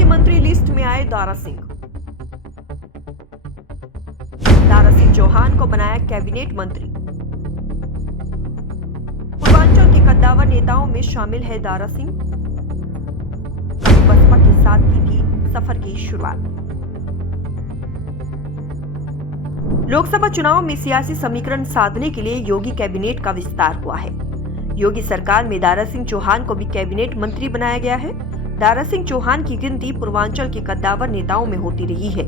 की मंत्री लिस्ट में आए दारा सिंह। दारा सिंह चौहान को बनाया कैबिनेट मंत्री। पूर्वांचल के कद्दावर नेताओं में शामिल है दारा सिंह। बसपा के साथ की थी सफर की शुरुआत। लोकसभा चुनाव में सियासी समीकरण साधने के लिए योगी कैबिनेट का विस्तार हुआ है। योगी सरकार में दारा सिंह चौहान को भी कैबिनेट मंत्री बनाया गया है। दारा सिंह चौहान की गिनती पूर्वांचल के कद्दावर नेताओं में होती रही है।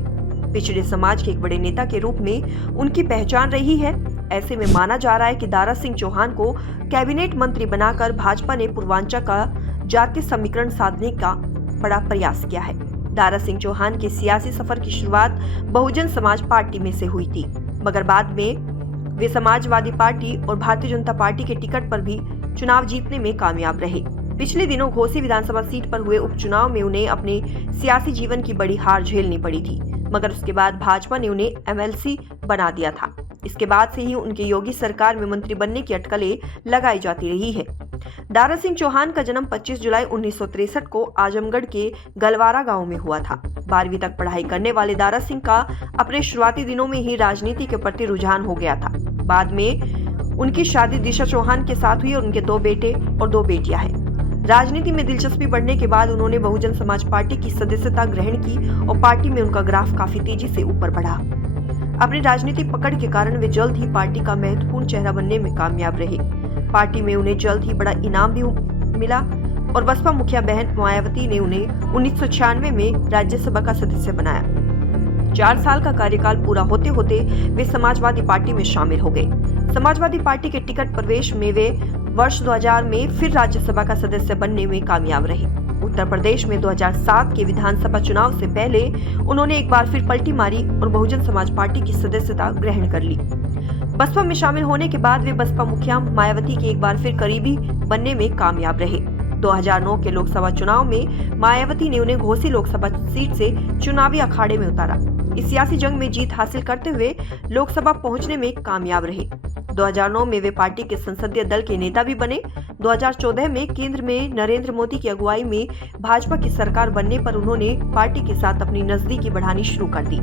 पिछड़े समाज के एक बड़े नेता के रूप में उनकी पहचान रही है। ऐसे में माना जा रहा है कि दारा सिंह चौहान को कैबिनेट मंत्री बनाकर भाजपा ने पूर्वांचल का जातीय समीकरण साधने का बड़ा प्रयास किया है। दारा सिंह चौहान के सियासी सफर की शुरुआत बहुजन समाज पार्टी में से हुई थी, मगर बाद में वे समाजवादी पार्टी और भारतीय जनता पार्टी के टिकट पर भी चुनाव जीतने में कामयाब रहे। पिछले दिनों घोसी विधानसभा सीट पर हुए उपचुनाव में उन्हें अपने सियासी जीवन की बड़ी हार झेलनी पड़ी थी, मगर उसके बाद भाजपा ने उन्हें एमएलसी बना दिया था। इसके बाद से ही उनके योगी सरकार में मंत्री बनने की अटकलें लगाई जाती रही है। दारा सिंह चौहान का जन्म 25 जुलाई 1963 को आजमगढ़ के गलवारा गांव में हुआ था। 12वीं तक पढ़ाई करने वाले दारा सिंह का अपने शुरुआती दिनों में ही राजनीति के प्रति रुझान हो गया था। बाद में उनकी शादी दिशा चौहान के साथ हुई और उनके 2 बेटे और 2 बेटियां हैं। राजनीति में दिलचस्पी बढ़ने के बाद उन्होंने बहुजन समाज पार्टी की सदस्यता ग्रहण की और पार्टी में उनका ग्राफ काफी तेजी से ऊपर बढ़ा। अपनी राजनीतिक पकड़ के कारण वे जल्द ही पार्टी का महत्वपूर्ण चेहरा बनने में कामयाब रहे। पार्टी में उन्हें जल्द ही बड़ा इनाम भी मिला और बसपा मुखिया बहन मायावती ने उन्हें 1996 में राज्यसभा का सदस्य बनाया। 4 साल का कार्यकाल पूरा होते होते वे समाजवादी पार्टी में शामिल हो गए। समाजवादी पार्टी के टिकट प्रवेश में वे वर्ष 2000 में फिर राज्यसभा का सदस्य बनने में कामयाब रहे। उत्तर प्रदेश में 2007 के विधानसभा चुनाव से पहले उन्होंने एक बार फिर पलटी मारी और बहुजन समाज पार्टी की सदस्यता ग्रहण कर ली। बसपा में शामिल होने के बाद वे बसपा मुखिया मायावती के एक बार फिर करीबी बनने में कामयाब रहे। 2009 के लोकसभा चुनाव में मायावती ने उन्हें घोसी लोकसभा सीट से चुनावी अखाड़े में उतारा। इस सियासी जंग में जीत हासिल करते हुए लोकसभा पहुंचने में कामयाब रहे। 2009 में वे पार्टी के संसदीय दल के नेता भी बने। 2014 में केंद्र में नरेंद्र मोदी की अगुवाई में भाजपा की सरकार बनने पर उन्होंने पार्टी के साथ अपनी नजदीकी बढ़ानी शुरू कर दी।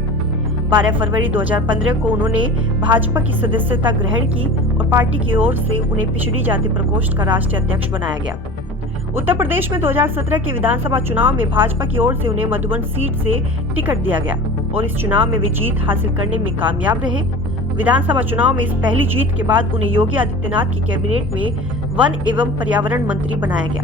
12 फरवरी 2015 को उन्होंने भाजपा की सदस्यता ग्रहण की और पार्टी की ओर से उन्हें पिछड़ी जाति प्रकोष्ठ का राष्ट्रीय अध्यक्ष बनाया गया। उत्तर प्रदेश में 2017 के विधानसभा चुनाव में भाजपा की ओर से उन्हें मधुबन सीट से टिकट दिया गया और इस चुनाव में वे जीत हासिल करने में कामयाब रहे। विधानसभा चुनाव में इस पहली जीत के बाद उन्हें योगी आदित्यनाथ की कैबिनेट में वन एवं पर्यावरण मंत्री बनाया गया।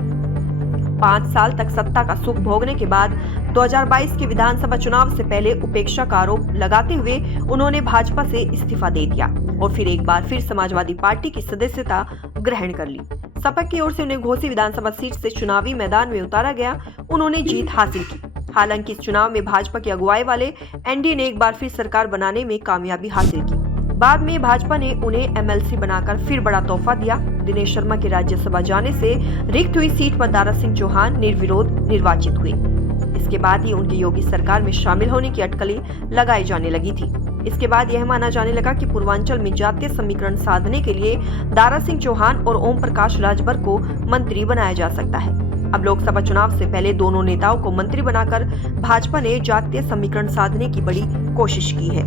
5 साल तक सत्ता का सुख भोगने के बाद 2022 के विधानसभा चुनाव से पहले उपेक्षा का आरोप लगाते हुए उन्होंने भाजपा से इस्तीफा दे दिया और फिर एक बार फिर समाजवादी पार्टी की सदस्यता ग्रहण कर ली। सपा की ओर से उन्हें घोसी विधानसभा सीट से चुनावी मैदान में उतारा गया। उन्होंने जीत हासिल की। हालांकि इस चुनाव में भाजपा की अगुवाई वाले एनडीए ने एक बार फिर सरकार बनाने में कामयाबी हासिल की। बाद में भाजपा ने उन्हें एमएलसी बनाकर फिर बड़ा तोहफा दिया। दिनेश शर्मा के राज्यसभा जाने से रिक्त हुई सीट पर दारा सिंह चौहान निर्विरोध निर्वाचित हुए। इसके बाद ही उनकी योगी सरकार में शामिल होने की अटकलें लगाई जाने लगी थी। इसके बाद यह माना जाने लगा कि पूर्वांचल में जातीय समीकरण साधने के लिए दारा सिंह चौहान और ओम प्रकाश राजभर को मंत्री बनाया जा सकता है। अब लोकसभा चुनाव से पहले दोनों नेताओं को मंत्री बनाकर भाजपा ने जातीय समीकरण साधने की बड़ी कोशिश की है।